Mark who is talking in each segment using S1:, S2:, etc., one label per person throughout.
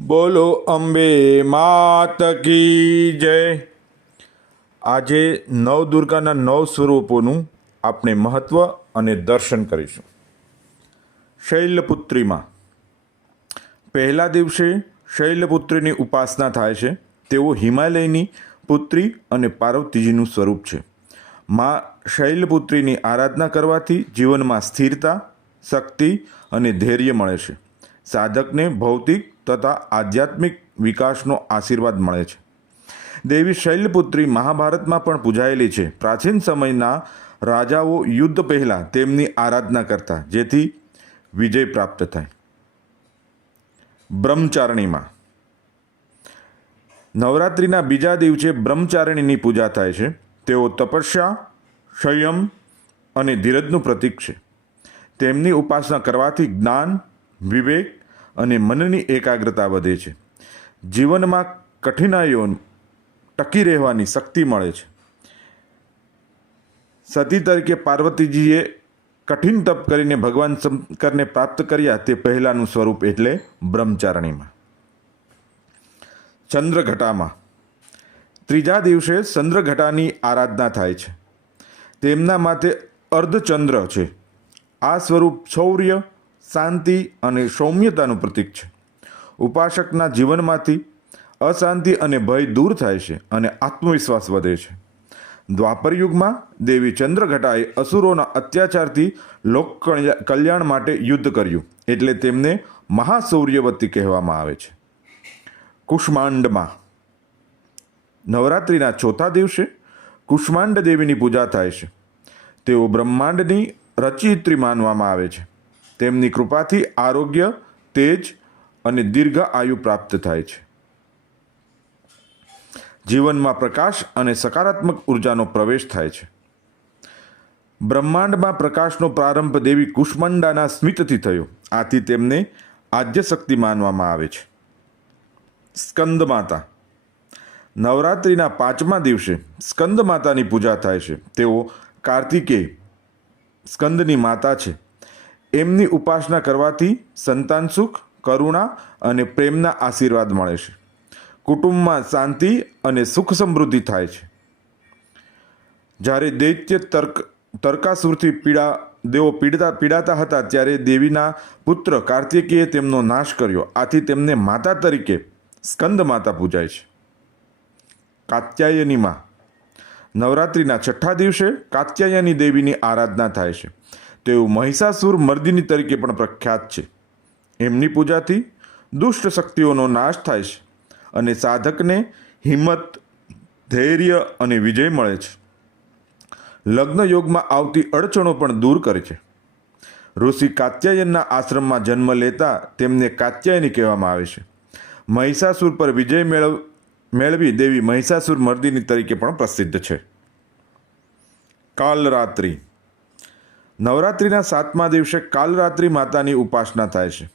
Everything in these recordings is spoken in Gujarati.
S1: બોલો અંબે માત કી જય. આજે નવદુર્ગાના નવ સ્વરૂપોનું આપણે મહત્વ અને દર્શન કરીશું. શૈલપુત્રીમાં. પહેલા દિવસે શૈલપુત્રીની ઉપાસના થાય છે. તેઓ હિમાલયની પુત્રી અને પાર્વતીજીનું સ્વરૂપ છે. માં શૈલપુત્રીની આરાધના કરવાથી જીવનમાં સ્થિરતા, શક્તિ અને ધૈર્ય મળે છે. સાધકને ભૌતિક તથા આધ્યાત્મિક વિકાસનો આશીર્વાદ મળે છે. દેવી શૈલપુત્રી મહાભારતમાં પણ પૂજાયેલી છે. પ્રાચીન સમયના રાજાઓ યુદ્ધ પહેલાં તેમની આરાધના કરતા, જેથી વિજય પ્રાપ્ત થાય. બ્રહ્મચારણીમાં. નવરાત્રિના બીજા દિવસે બ્રહ્મચારિણીની પૂજા થાય છે. તેઓ તપસ્યા, સંયમ અને ધીરજનું પ્રતીક છે. તેમની ઉપાસના કરવાથી જ્ઞાન વિવેક અને મનની એકાગ્રતા વધે છે. જીવનમાં કઠિનાઈઓ ટકી રહેવાની શક્તિ મળે છે. સતી તરીકે પાર્વતીજીએ કઠિન તપ કરીને ભગવાન શંકરને પ્રાપ્ત કર્યા તે પહેલાંનું સ્વરૂપ એટલે બ્રહ્મચારણીમાં. ચંદ્રઘટામાં. ત્રીજા દિવસે ચંદ્રઘટાની આરાધના થાય છે. તેમના માથે અર્ધચંદ્ર છે. આ સ્વરૂપ શૌર્ય શાંતિ અને સૌમ્યતાનું પ્રતીક છે. ઉપાસકના જીવનમાંથી અશાંતિ અને ભય દૂર થાય છે અને આત્મવિશ્વાસ વધે છે. દ્વાપર યુગમાં દેવી ચંદ્રઘટાએ અસુરોના અત્યાચારથી લોક કલ્યાણ માટે યુદ્ધ કર્યું, એટલે તેમને મહાશૌર્યવતી કહેવામાં આવે છે. કુષ્માંડમાં નવરાત્રિના ચોથા દિવસે કુષ્માંડ દેવીની પૂજા થાય છે. તેઓ બ્રહ્માંડની રચયિત્રી માનવામાં આવે છે. તેમની કૃપાથી આરોગ્ય, તેજ અને દીર્ઘ આયુ પ્રાપ્ત થાય છે. જીવનમાં પ્રકાશ અને સકારાત્મક ઉર્જાનો પ્રવેશ થાય છે. બ્રહ્માંડમાં પ્રકાશનો પ્રારંભ દેવી કુષ્મંડાના સ્મિતથી થયો. આથી તેમને આદ્ય શક્તિ માનવામાં આવે છે. સ્કંદ માતા. નવરાત્રિના પાંચમા દિવસે સ્કંદ માતાની પૂજા થાય છે. તેઓ કાર્તિકેય સ્કંદની માતા છે. એમની ઉપાસના કરવાથી સંતાન સુખ, કરુણા અને પ્રેમના આશીર્વાદ મળે છે. કુટુંબમાં શાંતિ અને સુખ સમૃદ્ધિ થાય છે. જ્યારે દૈત્ય તર્ક, તર્કાસુરથી પીડા, દેવો પીડતા, પીડાતા હતા ત્યારે દેવીના પુત્ર કાર્તિકેયે તેમનો નાશ કર્યો. આથી તેમને માતા તરીકે સ્કંદ માતા પૂજાય છે. કાત્યાયનીમાં નવરાત્રિના છઠ્ઠા દિવસે કાત્યાયની દેવીની આરાધના થાય છે. તેઓ મહિષાસુર મર્દિની તરીકે પણ પ્રખ્યાત છે. એમની પૂજાથી દુષ્ટ શક્તિઓનો નાશ થાય છે અને સાધકને હિંમત, ધૈર્ય અને વિજય મળે છે. લગ્ન યોગમાં આવતી અડચણો પણ દૂર કરે છે. ઋષિ કાત્યાયનના આશ્રમમાં જન્મ લેતા તેમને કાત્યાયની કહેવામાં આવે છે. મહિષાસુર પર વિજય મેળવ, મેળવી દેવી મહિષાસુર મર્દિની તરીકે પણ પ્રસિદ્ધ છે. કાલરાત્રિ નવરાત્રિના સાતમા દિવસે કાલરાત્રિ માતાની ઉપાસના થાય છે.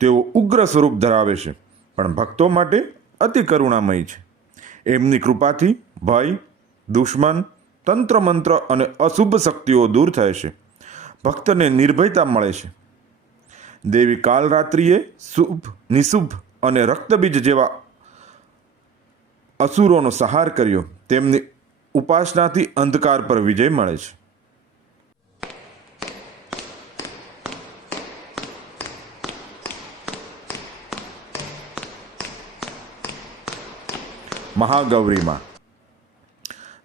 S1: તેઓ ઉગ્ર સ્વરૂપ ધરાવે છે, પણ ભક્તો માટે અતિ કરુણામય છે. એમની કૃપાથી ભય, દુશ્મન તંત્ર મંત્ર અને અશુભ શક્તિઓ દૂર થાય છે. ભક્તને નિર્ભયતા મળે છે. દેવી કાલરાત્રિએ શુભ, નિશુભ અને રક્તબીજ જેવા અસુરોનો સહાર કર્યો. તેમની ઉપાસનાથી અંધકાર પર વિજય મળે છે. મહાગૌરીમાં.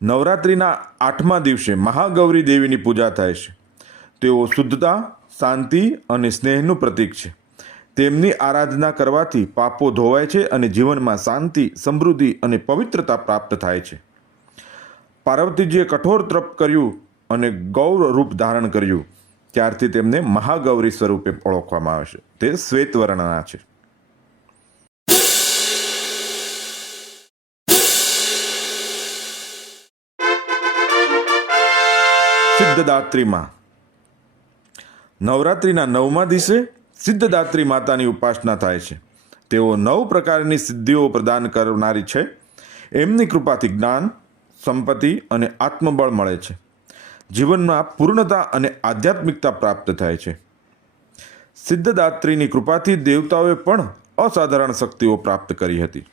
S1: નવરાત્રિના આઠમા દિવસે મહાગૌરી દેવીની પૂજા થાય છે. તેઓ શુદ્ધતા, શાંતિ અને સ્નેહનું પ્રતીક છે. તેમની આરાધના કરવાથી પાપો ધોવાય છે અને જીવનમાં શાંતિ, સમૃદ્ધિ અને પવિત્રતા પ્રાપ્ત થાય છે. પાર્વતીજીએ કઠોર તપ કર્યું અને ગૌર રૂપ ધારણ કર્યું. ત્યારથી તેમને મહાગૌરી સ્વરૂપે ઓળખવામાં આવે છે. તે શ્વેત વર્ણના છે. સિદ્ધદાત્રીમાં. નવરાત્રિના નવમા દિવસે સિદ્ધદાત્રી માતાની ઉપાસના થાય છે. તેઓ નવ પ્રકારની સિદ્ધિઓ પ્રદાન કરનારી છે. એમની કૃપાથી જ્ઞાન, સંપત્તિ અને આત્મબળ મળે છે. જીવનમાં પૂર્ણતા અને આધ્યાત્મિકતા પ્રાપ્ત થાય છે. સિદ્ધદાત્રીની કૃપાથી દેવતાઓએ પણ અસાધારણ શક્તિઓ પ્રાપ્ત કરી હતી.